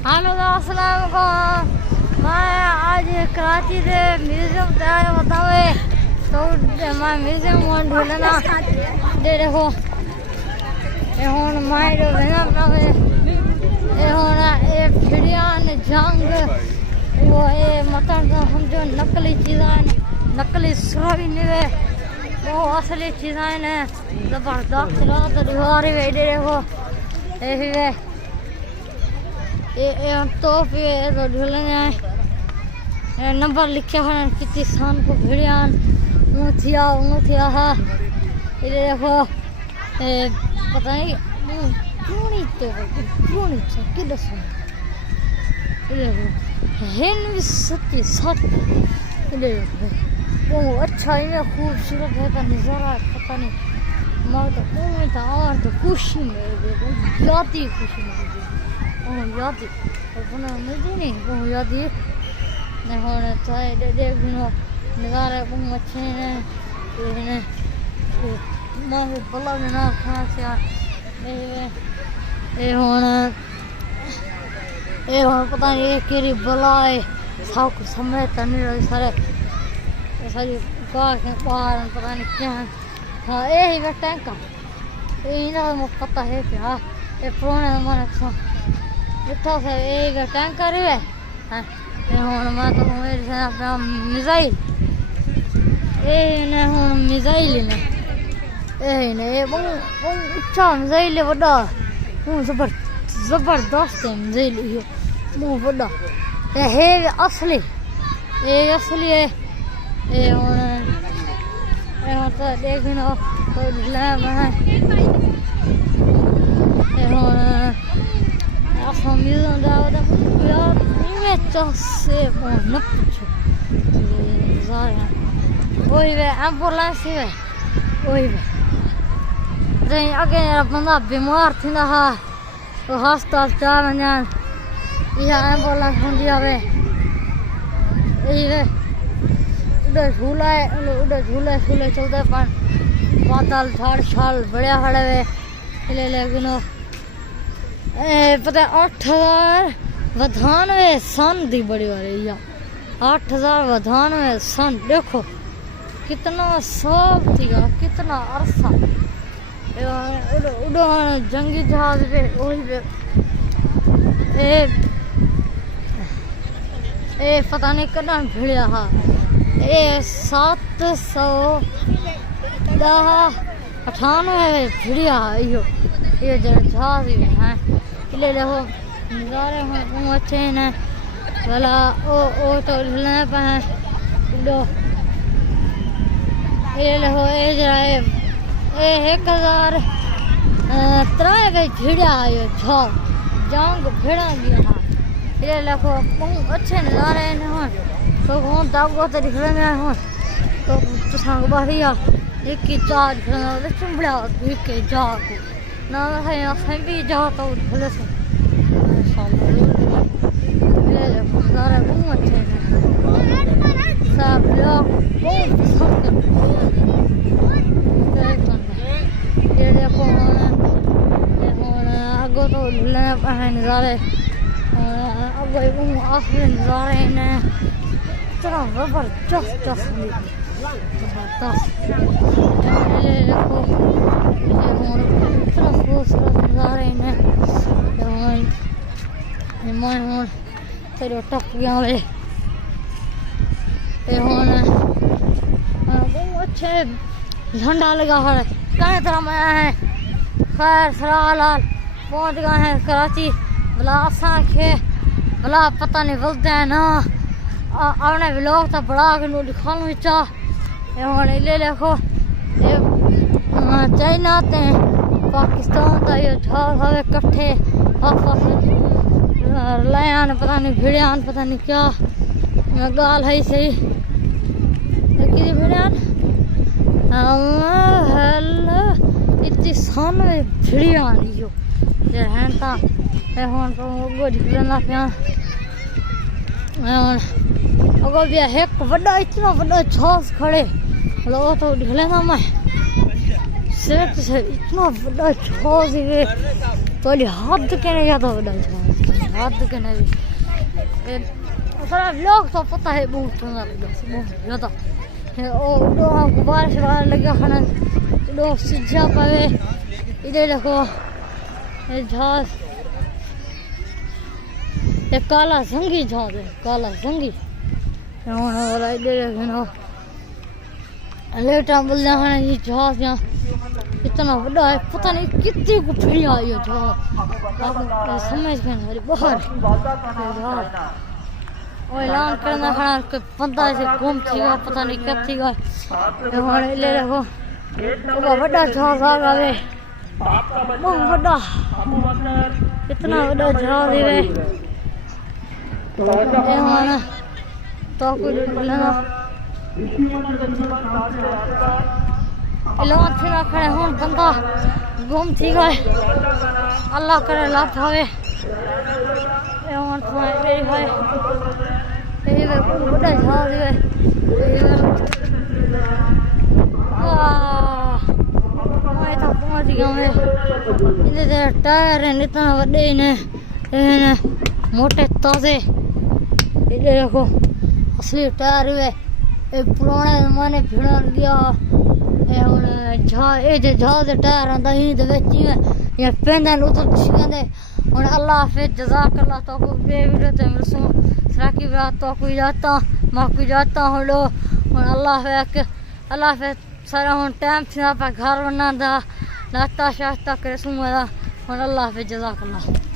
Hello अस्सलाम वालेकुम। मैं आज कराची से म्यूजियम से आया बतावे तो मैं म्यूजियम ढूंढना दे देखो ये हुन मैं जो है बतावे ये हुन ये फिरियान जंग वो ये मतलब समझो नकली चीज़ें नकली सुराही नहीं वो असली चीज़ें ने जबरदस्त तो दिवारी वे दे देखो ये तोहफे तो ढूंढने नंबर लिखे हैं कितनी शान को भिड़ियान ऊँथिया हाँ इधर देखो पता नहीं पूरी तो पूरी तो किधर से इधर देखो हिंद सच्ची सच इधर देखो वो अच्छा इन्हें खूबसूरत है का नज़ारा पता नहीं मगर तो पूरी था और तो खुशी में जाती खुशी में यादी अपना मुझे नहीं वो यादी नहीं होना चाहिए देख लो नज़ारे बहुत अच्छे हैं ये माँ को बल्ला में ना खाना चाहिए ये होना पता नहीं किरी बल्ला है साउक समय तनी रही सारी कार के बाहर पता नहीं क्या हाँ ये ही वे टैंका ये इन्हें मुझे पता है क्या ये पुराने ज़माने का इतना से एक टैंकर है ये हुन मैं तो मेरे से अपना मिसाइल ये ने हुन मिसाइल ने ये बहुत अच्छा मिसाइल है बड़ा जबरदस्त है मिसाइल ये बहुत बड़ा ये है असली है ये हुन तो देखना तो लैब है ये हुन म्यूजियम यार मैं से न पूछो वही वे एम्बुलेंस है वही वे जहीं अगे बंदा बीमार थी ना हाँ तो हस्पताल जा वञा इहा एम्बुलेंस हूंदी आहे यही वे उधर झूले चलते पर बादल झाड़ छाल बढ़िया खड़े वे लेकिन पता 8,092 सन दी बड़ी वाली या 8,092 सन देखो कितना सब थी कितना अरसा उड़ो जंगी जहाज पे वही पे पता नहीं कदा भिड़िया हाँ 798 भिड़िया यो ये जहाज ही है ले देखो नज़ारे हैं अच्छे हैं वाला ओ तो ढलने पे हैं ये देखो ये जरा ये 1,003 भिड़िया ये जंग भिड़ा गया था ये देखो बहुत अच्छे नज़ारे हैं तो बहुत दागो तो दिख रहे हैं तो संग बढ़िया एक ही चार चुंबड़ा एक ही चार ना है भी जा तो भले से नज़ारे बहुत अच्छे हैं सब लोग बहुत ये देखो आगो तो झूलने पे हैं नज़ारे अब आखिरी नज़ारे हैं इतना जबरदस्त ये देखो इतना खूबसूरत नज़ारे हैं मैं हूँ तेरे टप गया वे ये हूँ बहुत अच्छे झंडा लगा है कई तरह में है खैर सराल पहुँच गए हैं कराची भला असा के भला पता नहीं बोलते हैं ना अपने लोग तो बड़ा के दिखा लूँ चाह ये हूँ ले देखो ये चाइना ते पाकिस्तान का ये जहाज हवे कट्ठे आपस लयान पता नहीं भिड़ियान पता नहीं क्या गाल है सही कि भिड़ियान इतनी सन भिड़ियान यो जे हैं ता ये हुन तो गोद लेना पिया अगो भी एक बड़ा इतना बड़ा जहाज खड़े लो तो लेना मैं सेट से इतना बड़ा जहाज है तो हाथ के नहीं जाता बड़ा जहाज हद के नहीं सारा लोग तो पता है बहुत ठंडा लगा बहुत ज़्यादा और बारिश वाला लगा खाना लोग सीधा पावे इधर देखो ये जहाज ये काला संगी जहाज है काला संगी वाला इधर देखो ना लेटा बोल रहा है ये जहाज यहाँ इतना बड़ा है पता नहीं कितनी गुठड़ी आई है जहाज आप समझ गए ना बाहर और ऐलान करना खाना के बंदा ऐसे गुम थीगा पता नहीं कब थीगा हमारे ले रखो वो बड़ा जहाज आ गया बहुत बड़ा इतना बड़ा जहाज है ये हमारा तो कुछ लेना ऐलान थे ना खड़े हों बंदा गुम थीगा अल्लाह करे लाभ भावे ऐलान तुम्हारे मेरी भाई ये बड़ा जहाज है मैं तो पहुंच गया मैं इधर टायर है इतना बड़े ने मोटे ताजे इधर देखो असली टायर है ये पुराने जमाने भिड़ा गया जहाज टायर आंदा ही बेची है या पेंदा उतर छिकंदे और अल्लाह हाफिज जज़ाकल्लाह तो को वीडियो ते मिलसूं सराकी रात तो कोई जाता मां कोई जाता हूं लो और अल्लाह हाफिज सारा हुन टाइम से आप घर बनांदा नाश्ता शास्ता करे सुंगा और अल्लाह हाफिज जज़ाकल्लाह।